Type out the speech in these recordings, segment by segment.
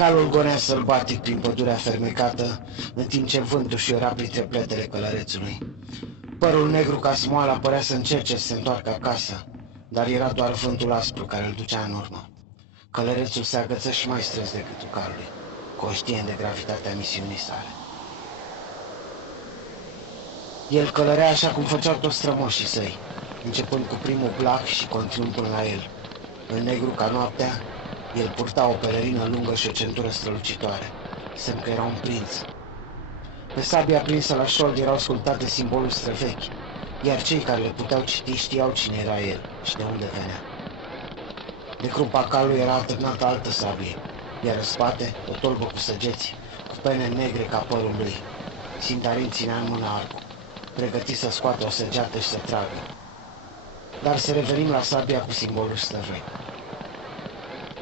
Calul gonea sălbatic prin pădurea fermecată, în timp ce vântul șuiera printre pletele călărețului. Părul negru ca smoala părea să încerce să se întoarcă acasă, dar era doar vântul aspru care îl ducea în urmă. Călărețul se agăță și mai strâns decât calului, conștient de gravitatea misiunii sale. El călărea așa cum făceau toți strămoșii săi, începând cu primul blac și continuând până la el. În negru ca noaptea, el purta o pelerină lungă și o centură strălucitoare, semn că era un prinț. Pe sabia prinsă la șold erau sculptate simboluri străvechi, iar cei care le puteau citi știau cine era el și de unde venea. De crumpa calului era atârnată altă sabie, iar în spate o tolbă cu săgeți, cu pene negre ca părul lui. Sindarin ținea în mână arcul, pregătit să scoată o săgeată și să tragă. Dar să revenim la sabia cu simboluri străvechi.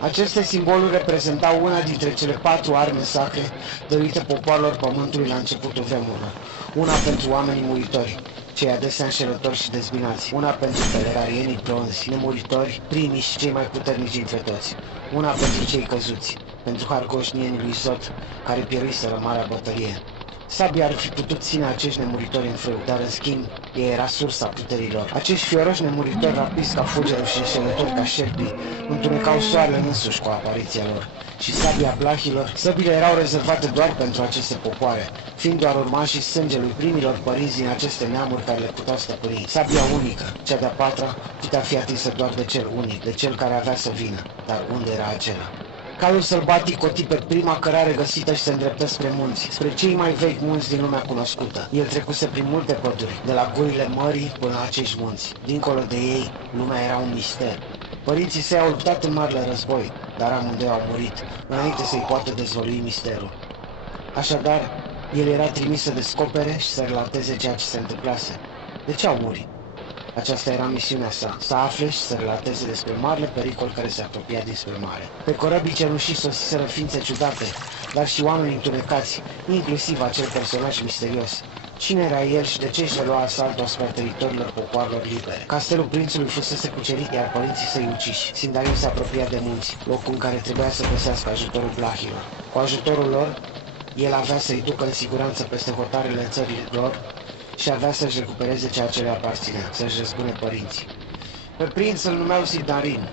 Aceste simboluri reprezentau una dintre cele 4 arme sacre dăruite popoarelor pământului la începutul vremurilor. Una pentru oamenii muritori, cei adesea înșelători și dezbinați. Una pentru pelerarienii bronzi, nemuritori, primii și cei mai puternici dintre toți. Una pentru cei căzuți, pentru harcoșnienii lui Zot, care pieriseră marea bătălie. Sabia ar fi putut ține acești nemuritori în frâu, dar în schimb, ea era sursa puterilor. Acești fioroși nemuritori rapizi ca fulgerul și înșelători ca șerpii, întunecau soarele însuși cu apariția lor. Și sabia blahilor, săbile erau rezervate doar pentru aceste popoare, fiind doar urmașii sângelui primilor părinți din aceste neamuri care le puteau stăpâni. Sabia unică, cea de-a 4-a, putea fi atinsă doar de cel unic, de cel care avea să vină. Dar unde era acela? Calul sălbatic coti pe prima cărare găsită și se îndreptă spre munți, spre cei mai vechi munți din lumea cunoscută. El trecuse prin multe păduri, de la gurile mării până la acești munți. Dincolo de ei, lumea era un mister. Părinții săi au luptat în marele război, dar amândoi au murit, înainte să-i poată dezvălui misterul. Așadar, el era trimis să descopere și să relateze ceea ce se întâmplase. De ce au murit? Aceasta era misiunea sa, să afle și să relateze despre marele pericol care se apropia dinspre mare. Pe corăbii cenușii sosiseră ființe ciudate, dar și oameni întunecați, inclusiv acel personaj misterios. Cine era el și de ce și-a luat asaltul asupra teritoriilor popoarelor libere? Castelul prințului fusese cucerit, iar părinții săi uciși. Sindarin se apropia de munți, locul în care trebuia să găsească ajutorul blahilor. Cu ajutorul lor, el avea să-i ducă în siguranță peste hotarele țării lor și avea să-și recupereze ceea ce le aparținea, să-și răzbune părinții. Pe prinț îl numeau Sindarin,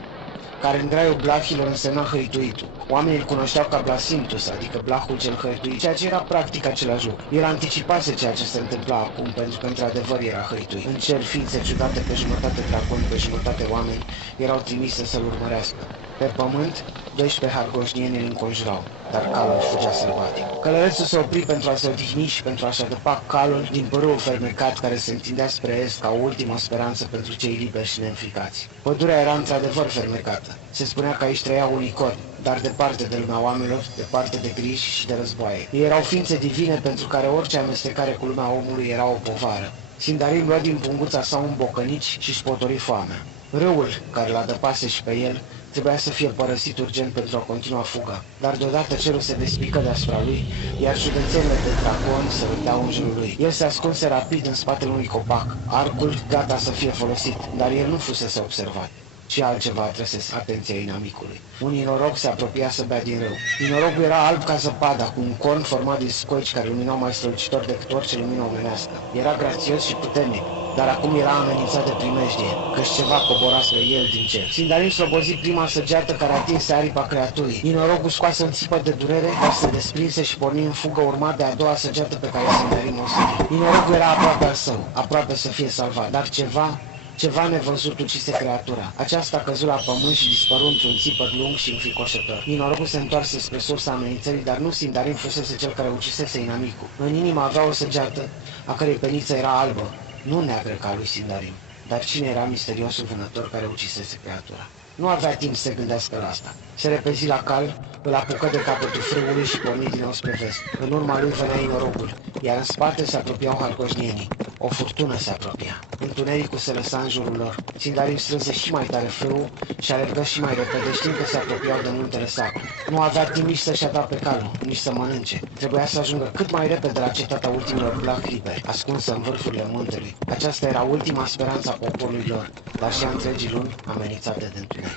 care în graiul blahilor însemna hăituitul. Oamenii îl cunoșteau ca Blasintus, adică blahul cel hăituit, ceea ce era practic același lucru. El anticipase ceea ce se întâmpla acum, pentru că într-adevăr era hăituit. În cer, ființe ciudate pe jumătate draconi, pe jumătate oameni, erau trimise să-l urmărească. Pe pământ, 12 hargoșnieni îl înconjurau, dar calul fugea sălbatic. Călărețul se opri pentru a se odihni și pentru a-și adăpa calul din părâul fermecat care se întindea spre est ca o ultimă speranță pentru cei liberi și neînfricați. Pădurea era într-adevăr fermecată. Se spunea că aici trăia unicorni, dar departe de lumea oamenilor, departe de griji și de războaie. Ei erau ființe divine pentru care orice amestecare cu lumea omului era o povară. Sindarin lua din punguța sa un bocănici și spotori foamea. Râul, care l-adăpase și pe el, trebuia să fie părăsit urgent pentru a continua fuga, dar deodată cerul se despică deasupra lui, iar județenile de draconi se uitau în jurul lui. El se ascunse rapid în spatele unui copac, arcul gata să fie folosit, dar el nu fusese observat. Și altceva atrăsese atenția inamicului. Un inoroc se apropia să bea din râu. Inorocul era alb ca zăpada, cu un corn format din scoici care luminau mai strălucitor decât orice lumină omenească. Era grațios și puternic, dar acum era amenințat de primejdie, căci ceva cobora spre el din cer. Sindarin slobozi prima săgeată care atinse aripa creaturii. Inorocul scoase un țipăt de durere, dar se desprinse și porni în fugă, urmat de a doua săgeată pe care Sindarin o sări. Inorocul era aproape al său, aproape să fie salvat, dar ceva nevăzut ucise creatura. Aceasta a căzut la pământ și dispăru într-un țipăt lung și înfricoșător. Inorocul se întoarse spre sursa amenințării, dar nu Sindarin fusese cel care ucisese inamicul. În inimă avea o săgeată, a cărei peniță era albă, nu neagră ca lui Sindarin. Dar cine era misteriosul vânător care ucisese creatura? Nu avea timp să se gândească la asta. Se repezi la cal, îl apucă de capătul frâului și porni din nou spre vest. În urma lui venea inorocul, iar în spate se apropiau harcoșnienii. O furtună se apropia. Întunericul se lăsa în jurul lor. Sindarin strânse și mai tare frâul și alergă și mai repede, știind că se apropiau de muntele sacru. Nu avea timp nici să-și adapte calul, nici să mănânce. Trebuia să ajungă cât mai repede la cetatea ultimilor blahi liberi, ascunsă în vârfurile muntelui. Aceasta era ultima speranță a poporului lor, dar și a întregii lumi amenințate de întuneric.